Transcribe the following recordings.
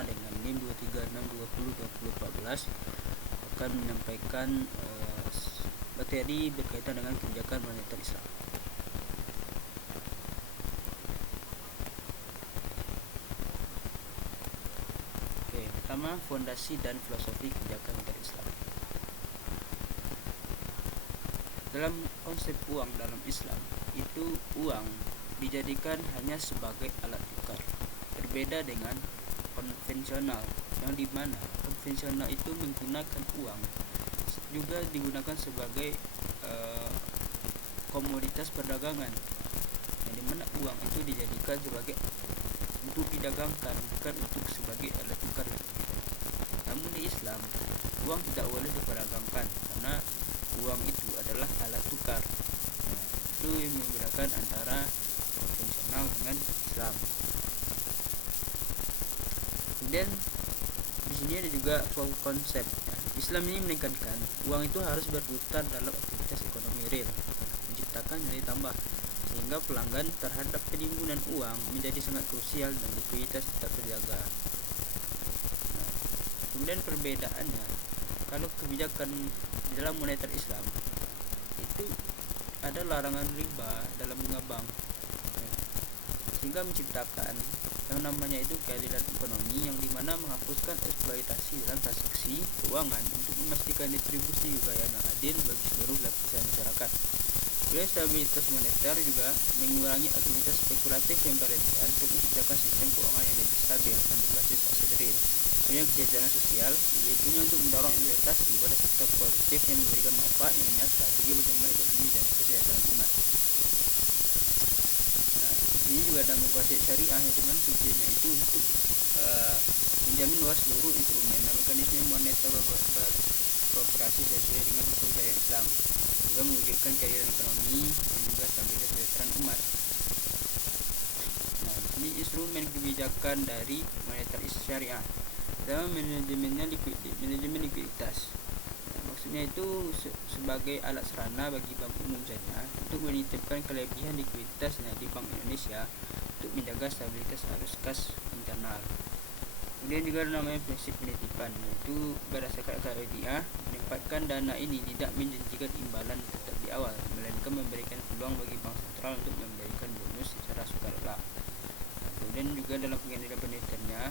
Sarjana dengan NIM 236202014 akan menyampaikan materi berkaitan dengan kebijakan moneter Islam. Oke, pertama, fondasi dan filosofi kebijakan moneter Islam. Dalam konsep uang dalam Islam, itu uang dijadikan hanya sebagai alat tukar. Berbeda dengan konvensional, yang dimana konvensional itu menggunakan uang juga digunakan sebagai komoditas perdagangan, yang dimana uang itu dijadikan sebagai untuk didagangkan, bukan untuk sebagai alat tukar. Namun di Islam, uang tidak boleh diperdagangkan karena uang itu adalah alat tukar. Itu yang membedakan antara konvensional dengan Islam. Kemudian di sini ada juga suatu konsep. Islam ini menekankan uang itu harus berputar dalam aktivitas ekonomi real, menciptakan nilai tambah, sehingga pelanggan terhadap penimbunan uang menjadi sangat krusial dan likuiditas tetap terjaga. Kemudian perbedaannya, kalau kebijakan di dalam moneter Islam itu ada larangan riba dalam bunga bank, sehingga menciptakan yang namanya itu keadilan ekonomi, yang dimana menghapuskan eksploitasi dalam transaksi keuangan untuk memastikan distribusi kekayaan yang adil bagi seluruh lapisan masyarakat. Kemudian stabilitas moneter juga mengurangi aktivitas spekulatif yang berlebihan untuk menciptakan sistem keuangan yang lebih stabil dan berbasis aset real. Kemudian kesejahteraan sosial, yaitu untuk mendorong investasi pada sektor produktif yang memberikan manfaat yang nyata bagi pertumbuhan ekonomi dan kesejahteraan umat. Ini juga dalam konsep syariah, yang dimana tujuannya itu untuk menjamin bahwa seluruh instrumen dan mekanisme moneter beroperasi sesuai dengan hukum syariat Islam, juga mewujudkan keadilan ekonomi dan juga stabilitas kesejahteraan umat. Ini instrumen kebijakan dari moneter syariah dalam manajemen likuiditas. Maksudnya itu sebagai alat sarana bagi bank umum saja untuk menitipkan kelebihan likuiditasnya di Bank Indonesia untuk menjaga stabilitas arus kas internal. Kemudian juga namanya prinsip penitipan, yaitu berdasarkan KWDA menempatkan dana ini tidak menjanjikan imbalan tetap di awal, melainkan memberikan peluang bagi bank sentral untuk memberikan bonus secara sukarela. Kemudian juga dalam pengendalian penelitiannya,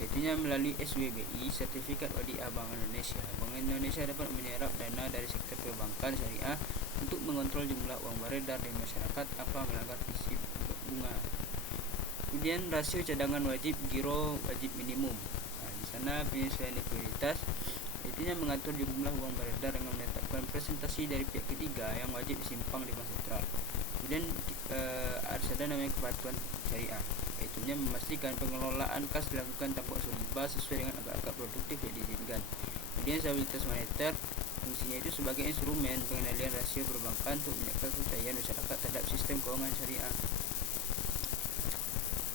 yaitunya melalui SWBI, Sertifikat Wadiah Bank Indonesia. Bank Indonesia dapat menyerap dana dari sektor perbankan syariah untuk mengontrol jumlah uang beredar di masyarakat tanpa melanggar prinsip bunga. Kemudian rasio cadangan wajib, giro wajib minimum. Di sana penyesuaian likuiditas, yaitunya mengatur jumlah uang beredar dengan menetapkan presentasi dari pihak ketiga yang wajib disimpan di bank sentral. Kemudian ada namanya kepatuhan syariah, yaitunya memastikan pengelolaan kas dilakukan tanpa unsur riba sesuai dengan akad produktif yang diizinkan. Kemudian stabilitas moneter, fungsinya itu sebagai instrumen pengendalian rasio perbankan untuk menjaga kepercayaan masyarakat terhadap sistem keuangan syariah.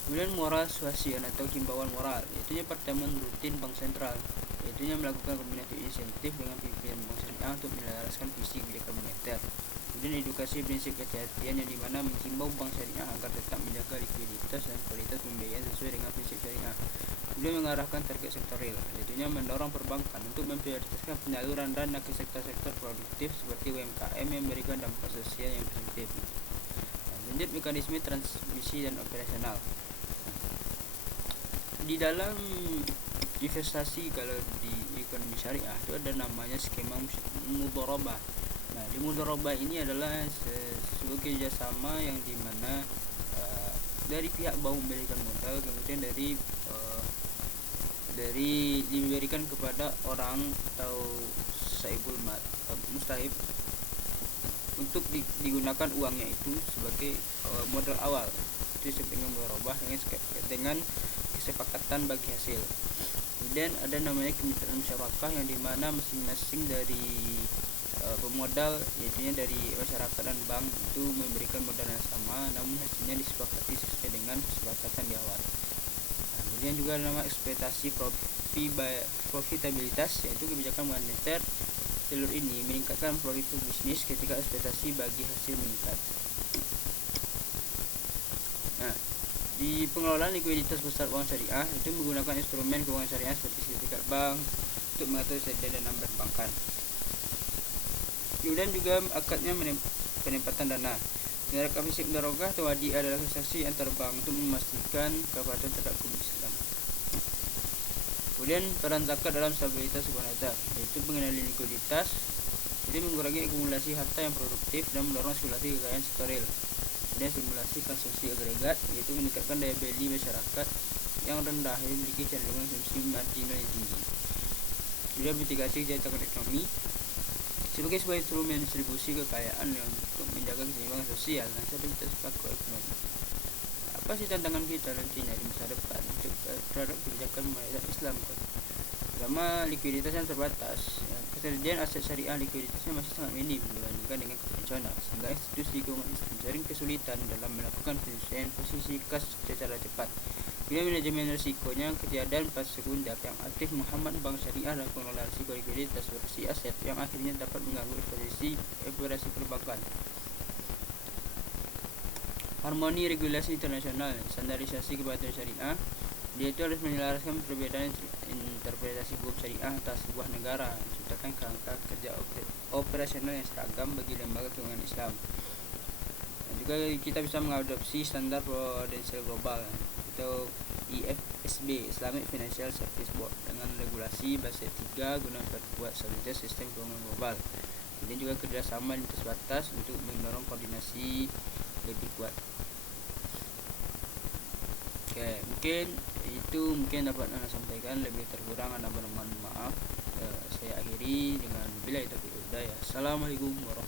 Kemudian moral suasion atau himbauan moral, yaitunya pertemuan rutin bank sentral, yaitunya melakukan kombinasi insentif dengan pimpinan bank syariah untuk menyelaraskan visi kebijakan moneter. Kemudian edukasi prinsip kehati-hatian, yang dimana menghimbau bank syariah agar tetap menjaga likuiditas dan kualitas pembiayaan sesuai dengan prinsip syariah. Kemudian mengarahkan target sektor real, yaitunya mendorong perbankan untuk memprioritaskan penyaluran dana ke sektor-sektor produktif seperti UMKM yang memberikan dampak sosial yang positif. Lanjut, mekanisme transmisi dan operasional. Di dalam investasi, kalau di ekonomi syariah itu ada namanya skema mudharabah. Di mudharabah ini adalah sebuah kerjasama yang dimana dari pihak bank memberikan modal, kemudian dari diberikan kepada orang atau saibul mustahib untuk digunakan uangnya itu sebagai modal awal. Itu disebut dengan mudharabah dengan kesepakatan bagi hasil. Kemudian ada namanya kemitraan musyarakah, yang dimana masing-masing dari pemodal, yaitu dari masyarakat dan bank itu memberikan modal yang sama, namun hasilnya disepakati sesuai dengan kesepakatan di awal. Kemudian juga nama ekspektasi profitabilitas, yaitu kebijakan moneter jalur ini meningkatkan profit bisnis ketika ekspektasi bagi hasil meningkat. Di Di pengelolaan likuiditas pusat uang syariah itu menggunakan instrumen keuangan syariah seperti sertifikat bank untuk mengatur sedia dana perbankan. Kemudian juga akadnya penempatan dana. Negara fisik darogah atau wadi adalah transaksi antar bank untuk memastikan kepatuhan terhadap hukum Islam. Kemudian peran zakat dalam stabilitas moneter, yaitu pengendalian likuiditas, jadi mengurangi akumulasi harta yang produktif dan mendorong sirkulasi kekayaan steril. Kemudian stimulasi konsumsi agregat, yaitu meningkatkan daya beli masyarakat yang rendah yang memiliki cenderungan konsumsi marginal yang tinggi. Kemudian mitigasi kejahatan ekonomi sebagai sebuah instrumen distribusi kekayaan yang untuk menjaga keseimbangan sosial dan stabilitas makroekonomi. Apa sih tantangan kita nantinya di masa depan terhadap kebijakan moneter Islam? Pertama, likuiditas yang terbatas. Ketersediaan aset syariah likuiditasnya masih sangat minim dibandingkan dengan konvensional, sehingga institusi keuangan Islam sering kesulitan dalam melakukan penyesuaian posisi kas secara cepat. Kemudian manajemen risikonya, ketiadaan pas sekunder yang aktif Muhammad Bank Syariah dan pengelolaan risiko likuiditas versi aset yang akhirnya dapat mengganggu operasi perbankan. Harmoni regulasi internasional, standarisasi kepatuhan syariah, dia itu harus menyelaraskan perbedaan interpretasi hukum syariah atas sebuah negara, menciptakan kerangka kerja operasional yang seragam bagi lembaga keuangan Islam. Dan juga kita bisa mengadopsi standar prudensial global atau IFSB, Islamic Financial Service Board, dengan regulasi Basel 3 guna memperkuat soliditas sistem keuangan global. Kemudian juga kerjasama lintas batas untuk mendorong koordinasi lebih kuat. Oke, mungkin dapat Anda sampaikan, lebih terkurang Anda mohon maaf. Saya akhiri dengan bila itu hidayah. Assalamualaikum warahmatullahi wabarakatuh.